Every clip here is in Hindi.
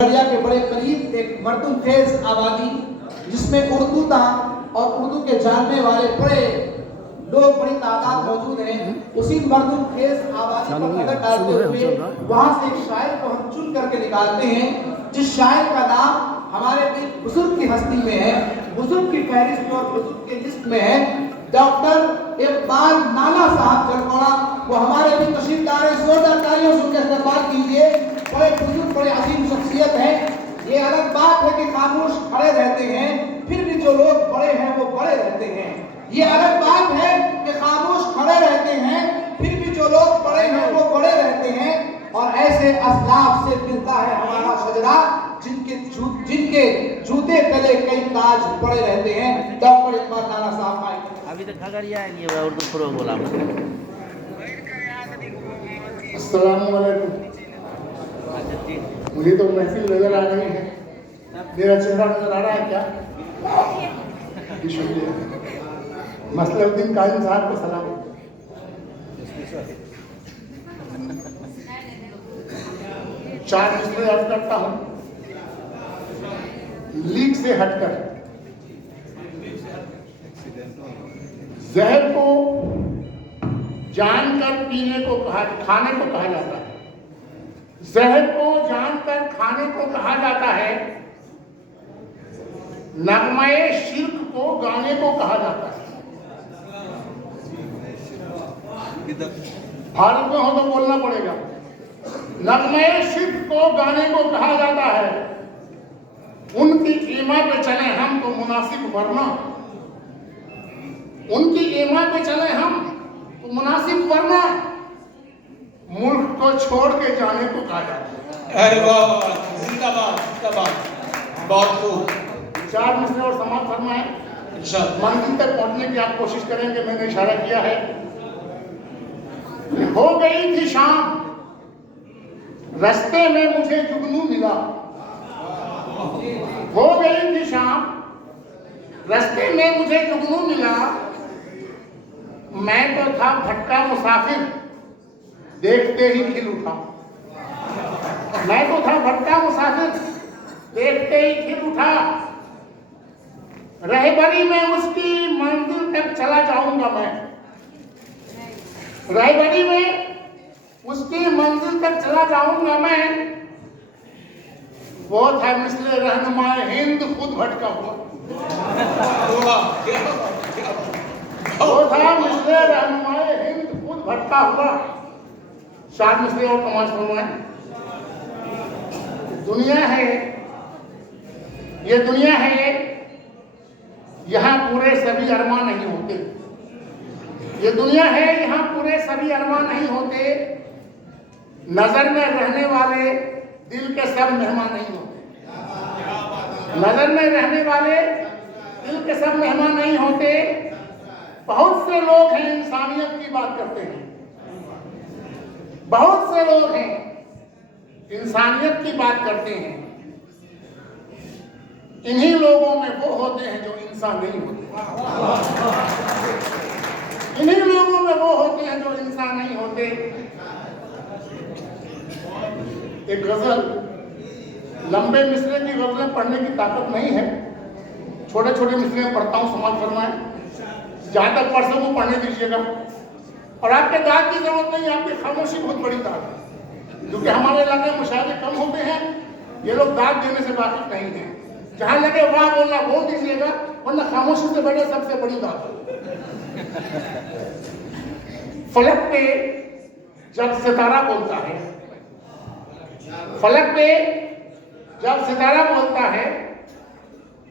खगड़िया के बड़े करीब एक मर्दुम खेज आबादी जिसमें उर्दू था और उर्दू के जानने वाले बड़े लोग बड़ी तादाद मौजूद हैं। उसी मर्दुम खेज आबादी पर नजर डालते हुए वहां से एक शायर को हम चुन करके निकालते हैं, जिस शायर का नाम हमारे बीच बुजुर्ग की हस्ती में है, बुजुर्ग की फहरिस्त और बुजुर्ग के लिस्ट में है। डॉक्टर इकबाल नाला साहब जलकोड़ा वो हमारे बीच तशरीफ लाए। जोरदार तालियों से उनका इस्तेमाल कीजिए। बड़े बुजुर्ग बड़े अजीम शख्सियत है। ये अलग बात है कि खामोश खड़े रहते हैं, फिर भी जो लोग बड़े हैं वो बड़े रहते हैं। ये अलग बात है कि खामोश खड़े रहते हैं, फिर भी जो लोग बड़े हैं वो बड़े रहते हैं। और ऐसे असलाफ से मिलता है हमारा शजरा जिनके जूते तले कई ताज पड़े रहते हैं। डॉक्टर इकबाल नाला साहब आए। अभी तक खगड़िया है नहीं उर्दू फरोग बोला। अस्सलाम वालेकुम। मुझे तो महफिल नजर आ रही है, मेरा चेहरा नजर आ रहा है क्या? शुक्रिया। मसलउद्दीन काजिम साहब को सलाम। चार मिसरे अर्ज करता हूं लीक से हटकर। जहर को जानकर पीने को खाने को कहा जाता है। जहर को जानकर खाने को कहा जाता है। नगमे शिर्क को गाने को कहा जाता है। भारत में हो तो बोलना पड़ेगा। नगमे शिर्क को गाने को कहा जाता है। उनकी ईमा पे चले हम तो मुनासिब वरना, उनकी ईमा पे चले हम तो मुनासिब वरना मुल्क को छोड़ के जाने को कहा जाता है। अरे वाह, जिंदाबाद जिंदाबाद, बहुत खूब। चार मिसरे और समाप्त फरमाए। मंजिल तक पहुंचने की आप कोशिश करेंगे। मैंने इशारा किया है। हो गई थी शाम, रास्ते में मुझे जुगनू मिला। हो गई थी शाम, रास्ते में मुझे जुगनू मिला। मैं तो था भटका मुसाफिर, देखते ही खिल उठा। मैं तो था भटका मुसाफिर, देखते ही खिल उठा। रहबरी में उसकी मंजिल तक चला जाऊंगा मैं। रहबरी में उसकी मंजिल तक चला जाऊंगा मैं। वो था मिसले रहनुमाए हिंद खुद भटका हुआ। वो था मिसले रहनुमाए हिंद खुद भटका हुआ। चार मिसले और कमाल फरमाए। दुनिया है ये दुनिया है, यहाँ पूरे सभी अरमान नहीं होते। ये दुनिया है, यहाँ पूरे सभी अरमान नहीं होते। नजर में रहने वाले दिल के सब मेहमान नहीं होते। नजर में रहने वाले दिल के सब मेहमान नहीं होते। बहुत से लोग हैं इंसानियत की बात करते हैं। बहुत से लोग हैं इंसानियत की बात करते हैं। इन्हीं लोगों में वो होते हैं जो इंसान नहीं होते। इन्हीं लोगों में वो होते हैं जो इंसान नहीं होते। एक गजल, लंबे मिसरे की गजलें पढ़ने की ताकत नहीं है। छोटे छोटे मिसरे पढ़ता हूँ, समाज फरमाए। जहां तक पढ़ सकूं पढ़ने दीजिएगा। और आपके दाद की जरूरत नहीं, आपकी खामोशी बहुत बड़ी दाद है। क्योंकि हमारे इलाके में मुशाहिदे कम होते हैं, ये लोग दाद देने से वाकिफ नहीं है। जहां लगे वाह बोलना बोल दीजिएगा, वरना खामोशी से बड़े सबसे बड़ी दाद है। फलक पे जब सितारा बोलता है, फलक पे जब सितारा बोलता है,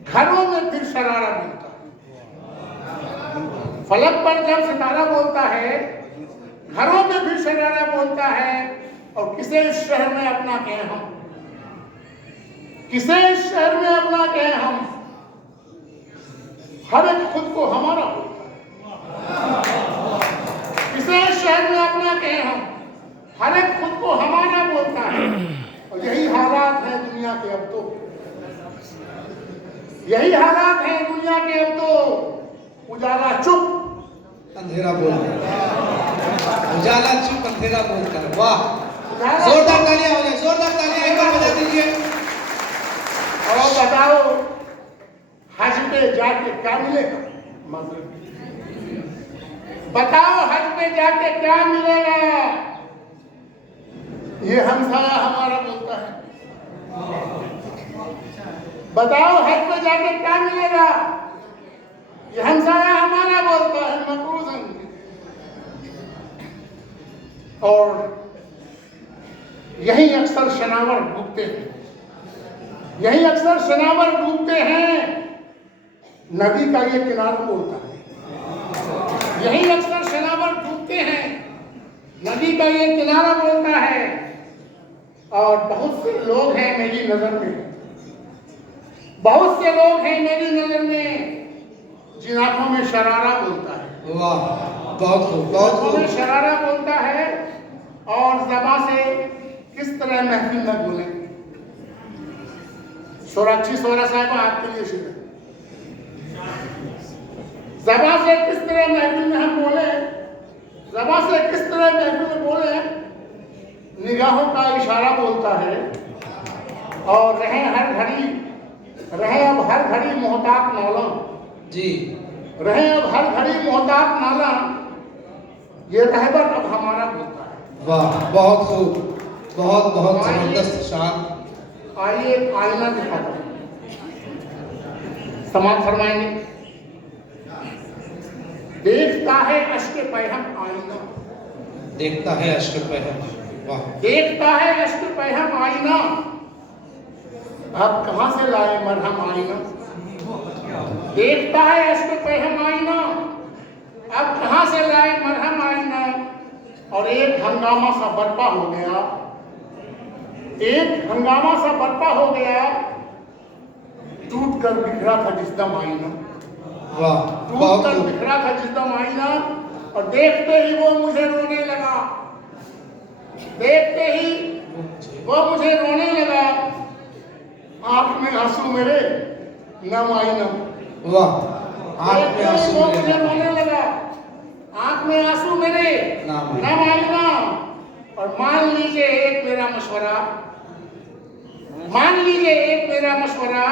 घरों में फिर शरारा मिलता है। फलक पर जब सितारा बोलता है, घरों में फिर शरारा बोलता है। और किसे इस शहर में अपना कहें हम, किसे इस शहर में अपना कहें हम। हर एक खुद को हमारा बोलता है। किसे इस शहर में अपना कहें हम, हर एक खुद को हमारा बोलता है। और यही हालात है दुनिया के अब तो। यही हालात है दुनिया के अब तो। उजाला चुप अंधेरा बोलता है। उजाला चुप अंधेरा बोलता है। वाह, जोरदार तालियां हो जाए, जोरदार तालियां एक बार बजा दीजिए। जाके क्या मिलेगा? बताओ हज पे जाके क्या मिलेगा? ये हमसाया हमारा बोलता है। बताओ हज पे जाके क्या मिलेगा? ये हमसाया हमारा बोलता है मकरूजन। और यही अक्सर शनावर डूबते हैं, यही अक्सर शनावर डूबते हैं। नदी का ये किनारा बोलता है, यही अक्सर शनावर डूबते हैं, नदी का ये किनारा बोलता है। और बहुत से लोग हैं मेरी नजर में, बहुत से लोग हैं मेरी नजर में जिन आंखों में शरारा बोलता है। वाह, बहुत खूब, बहुत आंखों में खूब। शरारा बोलता है और ज़बां से किस तरह महफिल में बोले। सोराक्षी सोरा साहब आपके लिए शुक्र। ज़बां से किस तरह महफिल में हम बोले, ज़बां से किस तरह महफिल में बोले। निगाहों का इशारा बोलता है और रहे अब हर घड़ी मोहताज मौला जी, रहे अब हर घड़ी मोहताज नाला। ये रहबर अब हमारा बोलता है। वाह, बहुत खूब, बहुत बहुत जबरदस्त शान। आइए एक आईना दिखाता हूं, समाप्त फरमाएंगे। देखता है अश्क पैहम आईना, देखता है अश्क पैहम। वाह, देखता है अश्क पैहम आईना। अब कहां से लाए मरहम आईना? देखता है अश्क पैहम आईना, अब कहां से लाए मरहम आईना। और एक हंगामा सा बर्पा हो गया, एक हंगामा सा बर्पा हो गया। टूट कर बिखरा था जिस दम आईना, वाह, टूट बहुत कर खूब। बिखरा था जिस दम आईना। और देखते ही वो मुझे रोने लगा, देखते ही वो मुझे रोने लगा। आंख में आंसू मेरे नम आईना, वाह, आंख में आंसू वो मुझे मेरे रोने लगा। आंख में आंसू मेरे नाम नम आईना। और मान लीजिए एक मेरा मशवरा, मान लीजिए एक मेरा मशवरा।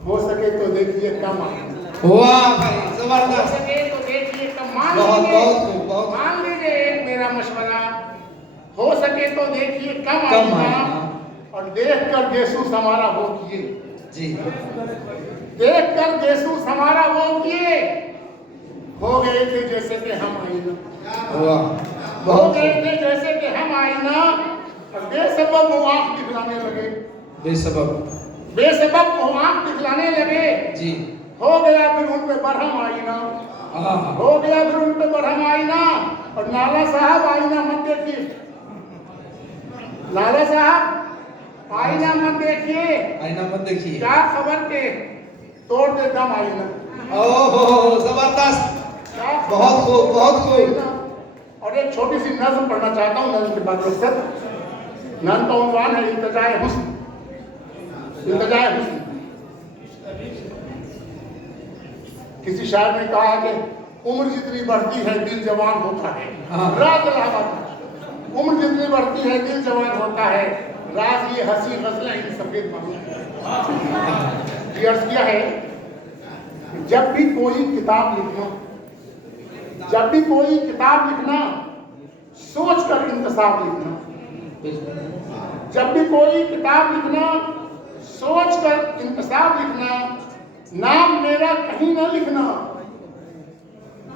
हो सके तो देखिए कम आईना, वाह भाई, हो जबरदस्त। सके तो देखिए कम। मान बहुत लीजिए, बहुत खूब, बहुत मान लीजिए एक मेरा मशवरा। हो सके तो देखिए कम कम आईना। आईना। और देख कर गेसू समारा वो किए, जी, देख कर गेसू समारा वो किए। हो गए थे जैसे कि हम आईना, वाह, हो बहुत गए खूब। थे जैसे कि हम आईना। और बेसबब वो आंख दिखलाने लगे, बेसबब। बेसबब वो आंख दिखलाने लगे। जी, हो गया फिर उन पे बरहम आईना, हाँ, हो गया फिर उन पे बरहम आईना। और नाला साहब आईना मत देखिए, नाला साहब आईना मत देखिए। आईना मत देखिए। क्या खबर के तोड़ दे दम आईना। ओहो, जबरदस्त, क्या खबर बहुत खूब, बहुत खूब। और एक छोटी सी नज़्म पढ़ना चाहता हूँ, नज़्म के बाद रुखसत। नज़्म का उन्वान है इल्तिजाए हुस्न, इल्तिजाए हुस्न। किसी शायर ने कहा कि उम्र जितनी बढ़ती है दिल जवान होता है। हाँ। राज इलाहाबाद, उम्र जितनी बढ़ती है दिल जवान होता है। राज ये हंसी गजलें इन सफेद बालों की। ये अर्ज किया है कि जब भी कोई किताब लिखना, जब भी कोई किताब लिखना, सोच कर इंतसाब लिखना। जब भी कोई किताब लिखना, सोच कर इंतसाब लिखना। नाम मेरा कहीं न लिखना,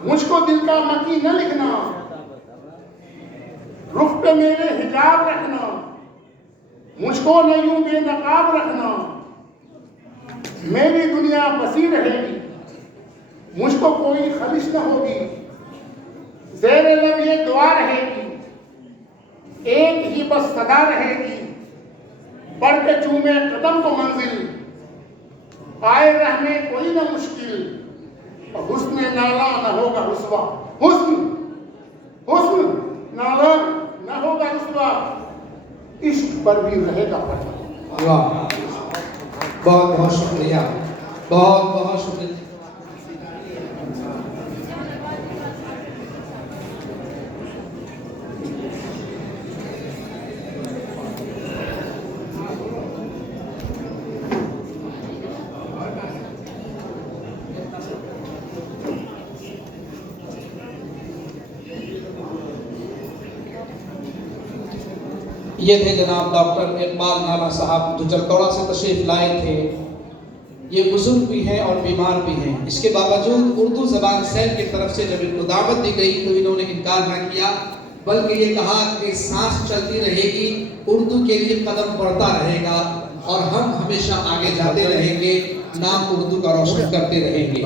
मुझको दिल का मकी न लिखना। रुख पे मेरे हिजाब रखना, मुझको न यूं बेनकाब रखना। मेरी दुनिया बसी रहेगी, मुझको कोई खलिश न होगी। ज़ेरे लब ये दुआ रहेगी, एक ही बस सदा रहेगी। बढ़ के चूमे कदम तो मंजिल, आए रहने कोई न मुश्किल। और हुस्न नाला न होगा रुसवा, हुस्न हुस्न नाला न होगा रुसवा। इश्क पर भी रहेगा पर्दा। वाह, बहुत बहुत शुक्रिया, बहुत बहुत शुक्रिया। ये थे जनाब डॉक्टर इकबाल नाना साहब जो जलकौड़ा से तशरीफ लाए थे। ये बुजुर्ग भी हैं और बीमार भी हैं। इसके बावजूद उर्दू ज़बान सेल की तरफ से जब इनको दावत दी गई तो इन्होंने इनकार न किया, बल्कि ये कहा कि सांस चलती रहेगी, उर्दू के लिए कदम बढ़ता रहेगा और हम हमेशा आगे जाते रहेंगे, नाम उर्दू का रोशन करते रहेंगे।